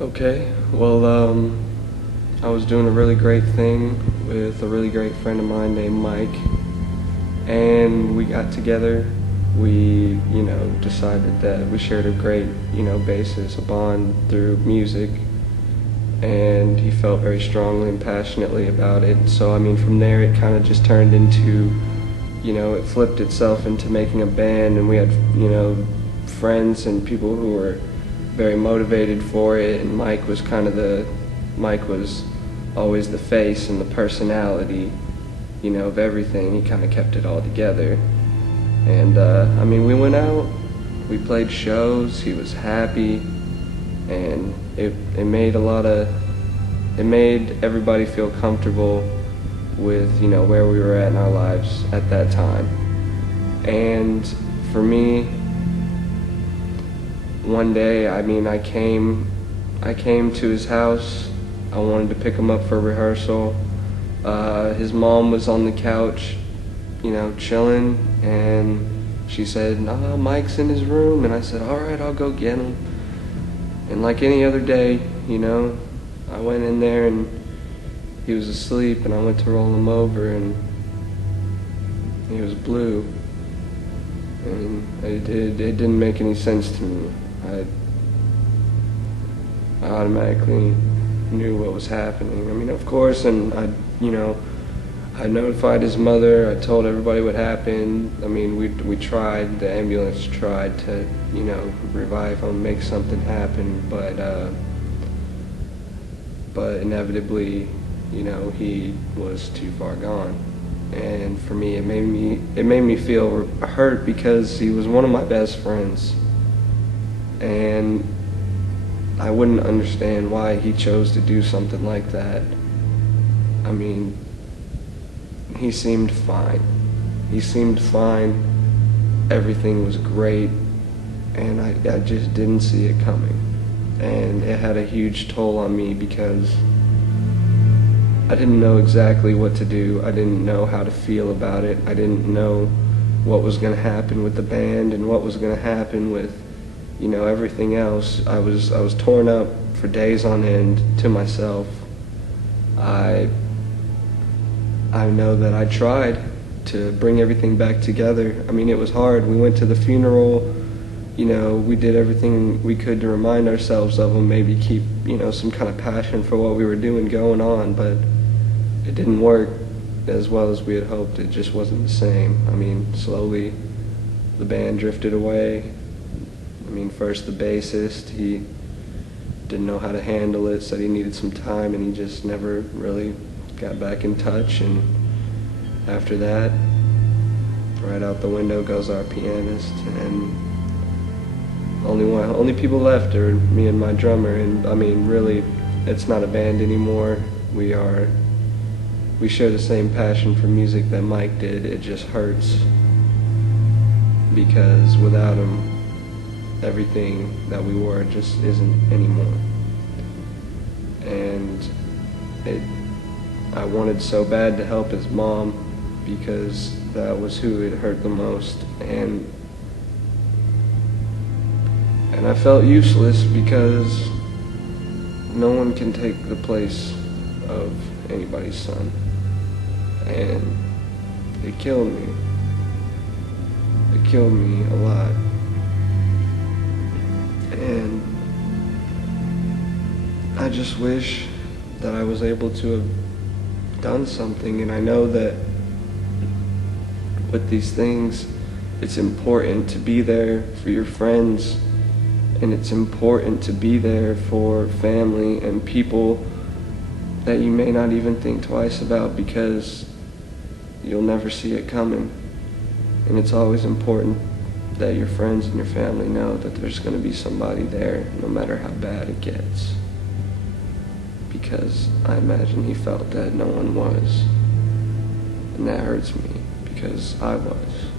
Okay, well, I was doing a really great thing with a really great friend of mine named Mike, and we got together. We, decided that we shared a great, basis, a bond through music, and he felt very strongly and passionately about it. So, from there, it kind of just turned into, it flipped itself into making a band, and we had, friends and people who were very motivated for it, and Mike was always the face and the personality, of everything. He kind of kept it all together. And, we went out, we played shows, he was happy, and it made it made everybody feel comfortable with, where we were at in our lives at that time. And for me, one day, I came to his house. I wanted to pick him up for rehearsal. His mom was on the couch, chilling, and she said, "Nah, Mike's in his room." And I said, "All right, I'll go get him." And like any other day, I went in there and he was asleep, and I went to roll him over, and he was blue. And it didn't make any sense to me. I automatically knew what was happening. Of course, and I notified his mother. I told everybody what happened. We tried. The ambulance tried to, revive him, make something happen, but inevitably, he was too far gone. And for me, it made me feel hurt because he was one of my best friends, and I wouldn't understand why he chose to do something like that. He seemed fine. He seemed fine. Everything was great, and I just didn't see it coming. And it had a huge toll on me because I didn't know exactly what to do. I didn't know how to feel about it. I didn't know what was going to happen with the band and what was going to happen with, everything else. I was torn up for days on end to myself. I know that I tried to bring everything back together. It was hard. We went to the funeral. We did everything we could to remind ourselves of him, maybe keep, some kind of passion for what we were doing going on, but it didn't work as well as we had hoped. It just wasn't the same. Slowly the band drifted away. First the bassist, he didn't know how to handle it, said he needed some time, and he just never really got back in touch. And after that, right out the window goes our pianist, and only people left are me and my drummer. And really, it's not a band anymore. We share the same passion for music that Mike did. It just hurts because without him, everything that we were just isn't anymore. And I wanted so bad to help his mom because that was who it hurt the most. And I felt useless because no one can take the place of anybody's son. And it killed me. It killed me a lot. And I just wish that I was able to have done something. And I know that with these things, it's important to be there for your friends, and it's important to be there for family and people that you may not even think twice about because you'll never see it coming. And it's always important that your friends and your family know that there's going to be somebody there no matter how bad it gets. Because I imagine he felt that no one was. And that hurts me because I was.